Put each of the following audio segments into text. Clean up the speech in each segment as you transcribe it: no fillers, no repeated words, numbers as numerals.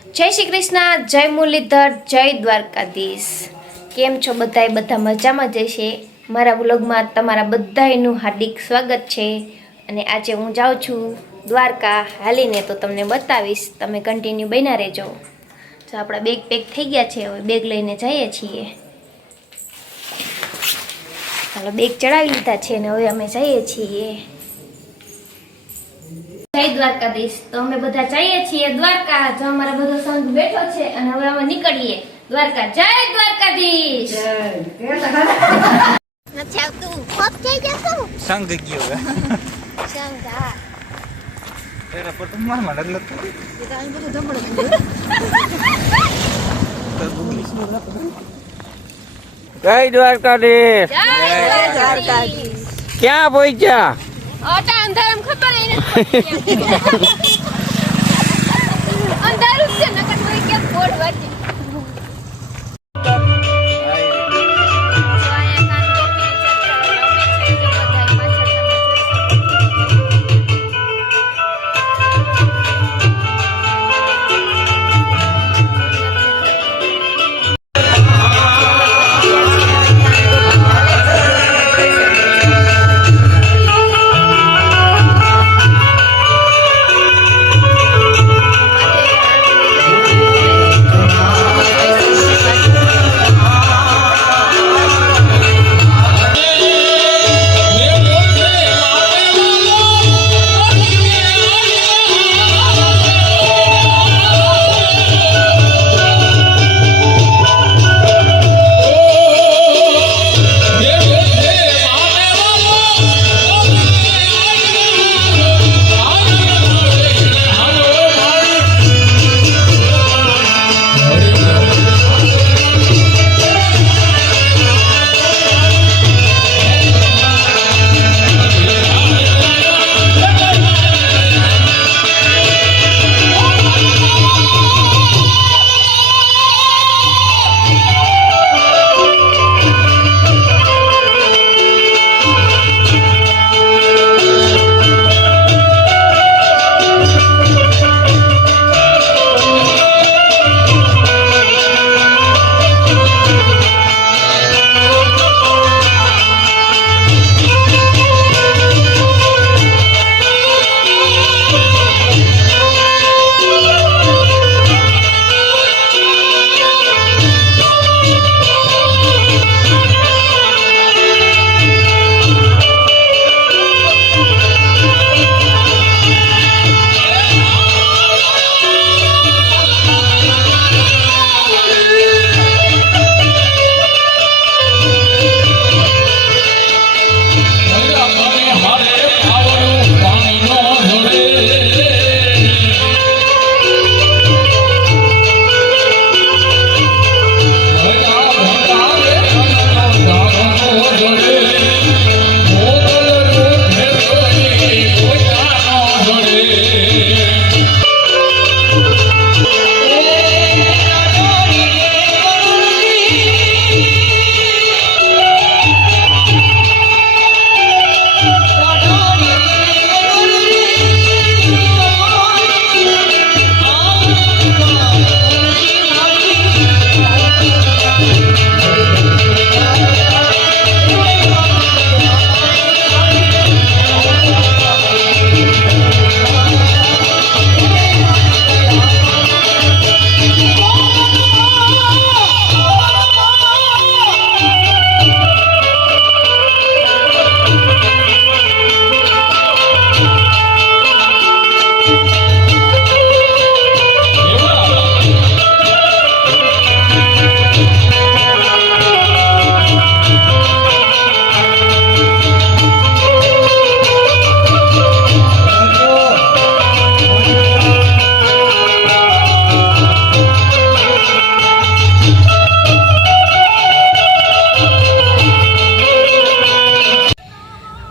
જય શ્રી કૃષ્ણ, જય મુરલીધર, જય દ્વારકાધીશ। કેમ છો બધાય? બધા મજામાં જશે। મારા વ્લોગમાં તમારા બધાયનું હાર્દિક સ્વાગત છે। અને આજે હું જાઉં છું દ્વારકા હાલીને, તો તમને બતાવીશ, તમે કન્ટિન્યુ બન્યા રહેજો। તો આપણા બેગ પેક થઈ ગયા છે, હવે બેગ લઈને જઈએ છીએ। ચાલો બેગ ચડાવી લીધા છે અને હવે અમે જઈએ છીએ। જય દ્વારકાધીશ। તો અમે બધા જઈએ છીએ દ્વારકા। જો અમારા બધો સંઘ બેઠો છે અને હવે અમે નીકળીએ દ્વારકા। જય દ્વારકાધીશ। નથી આવતું કોપ થઈ જતું સંગ ગયો સંગા તેરા પર તો માર માર લત એ તો બધું ધમડો જય દ્વારકાધીશ। જય દ્વારકાધીશ ક્યાં પહોંચ્યા? ઓટા અંધારામ ખબર નહીં અંધારું છે નકર કોઈ કે બોર્ડ વાંચે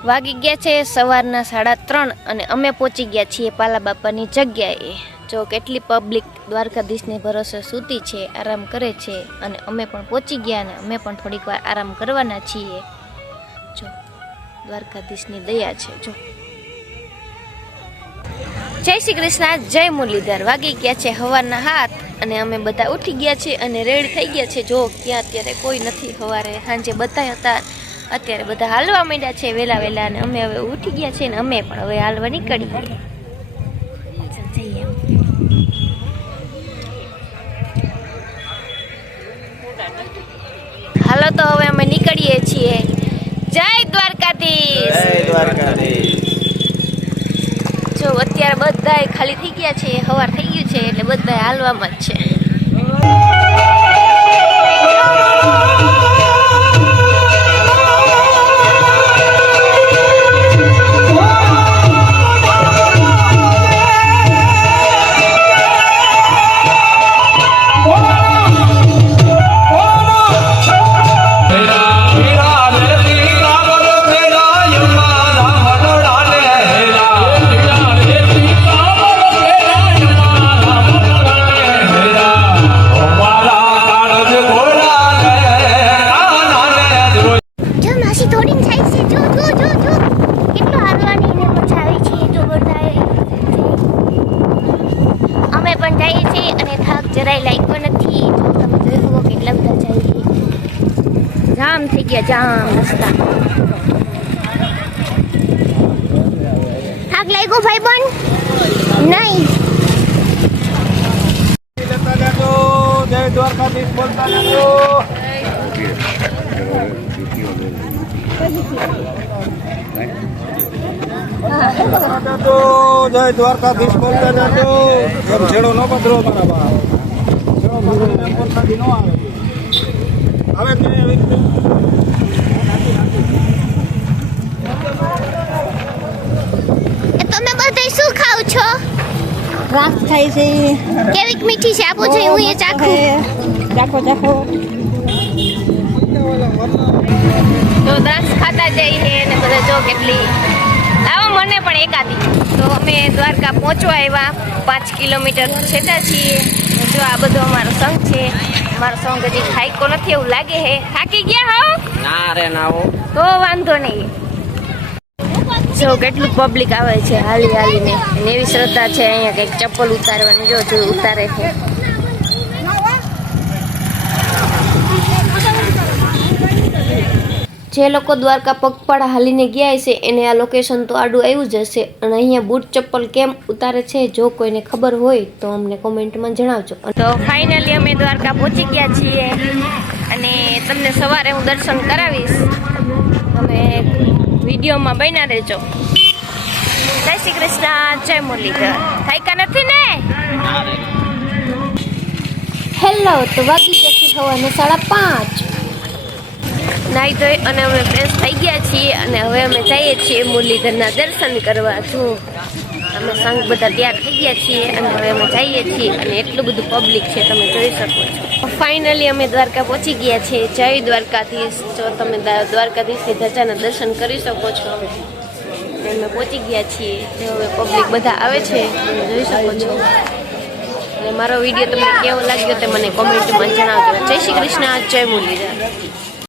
વાગી ગયા છે સવારના 3:30 અને અમે પહોંચી ગયા છીએ પાલા બાપાની જગ્યાએ। જો કેટલી પબ્લિક દ્વારકાધીશને ભરોસે સૂતી છે, આરામ કરે છે અને અમે પણ પહોંચી ગયા અને અમે પણ થોડીક વાર આરામ કરવાના છીએ। જો દ્વારકાધીશની દયા છે। જો જય શ્રી કૃષ્ણ, જય મુરલીધર. વાગી ગયા છે સવારના 7 અને અમે બધા ઉઠી ગયા છે અને રેડી થઈ ગયા છે. જો ક્યાં અત્યારે કોઈ નથી, સવારે સાંજે બધા હતા, અત્યારે બધા હાલવા માંડ્યા છે વહેલા વહેલા અને અમે હવે ઉઠી ગયા છે ને અમે પણ હવે હાલવા નીકળી જઈએ. હાલો તો હવે અમે નીકળીએ છીએ. જય દ્વારકાધીશ. જય દ્વારકાધીશ. જો અત્યારે બધાય ખાલી થઈ ગયા છે, સવાર થઈ ગયું છે એટલે બધાય હાલવામાં જ છે. જરાય લાગ્યો નથી. તમે જોઈ શકો કેટલા બધા જાય, જામ થઈ ગયા, જામ રસ્તા. થાક લાગ્યો ભાઈ બન? નહીં. જય દ્વારકાધીશ બોલતા જજો. જય દ્વારકાધીશ બોલતા જજો. એમ છેડો ન પધરો મારા બાપ. તમે બધા શું ખાવ છો? રાત થાય છે. કેવીક મીઠી છે, આપો જોઈએ હું એ ચાખું. ચાખો ચાખો. તો દ્રાક્ષ ખાતા જઈએ ને બધા જો કેટલી. લાવો મને પણ એકાદી. તો અમે દ્વારકા પહોંચવા આવ્યા, 5 કિલોમીટર છેટા છીએ. જો આ બધો અમારો સંઘ છે. અમારો સંઘ હજી થાક્યો નથી એવું લાગે છે. થાકી ગયા હો? ના રે ના હો. તો વાંધો નહીં. જો કેટલું પબ્લિક આવે છે હાલી હાલીને. અને એવી શ્રદ્ધા છે અહીંયા કંઈક ચપ્પલ ઉતારવાની. જો જો ઉતારે છે. જે લોકો દ્વારકા પગપાળા હાલીને ગયા છે એને આ લોકેશન તો આડું આવ્યું જ હશે. અને અહીંયા બૂટ ચપ્પલ કેમ ઉતારે છે, જો કોઈને ખબર હોય તો અમને કોમેન્ટમાં જણાવજો. તો ફાઇનલી અમે દ્વારકા પહોંચી ગયા છીએ અને તમને સવારે હું દર્શન કરાવીશ. તમે વિડીયોમાં બન્યા રહેજો. જય શ્રી કૃષ્ણ, જય મુરલીધર. થાક્યા નથી ને? હેલો, તો વાગી ગયા છે સવારના 5:30. નાહી ધોઈ અને અમે ફ્રેશ થઈ ગયા છીએ અને હવે અમે જઈએ છીએ મુરલીધરના દર્શન કરવા. છું અમે સંઘ બધા તૈયાર થઈ ગયા છીએ અને હવે અમે જઈએ છીએ અને એટલું બધું પબ્લિક છે તમે જોઈ શકો છો. ફાઇનલી અમે દ્વારકા પહોંચી ગયા છીએ. જય દ્વારકાધીશ. જો તમે દ્વારકાધીશની ધજાના દર્શન કરી શકો છો. અમે પહોંચી ગયા છીએ. જો હવે પબ્લિક બધા આવે છે તમે જોઈ શકો છો. અને મારો વિડીયો તમને કેવો લાગ્યો તે મને કોમેન્ટમાં જણાવજો. જય શ્રી કૃષ્ણ, જય મુરલીધર.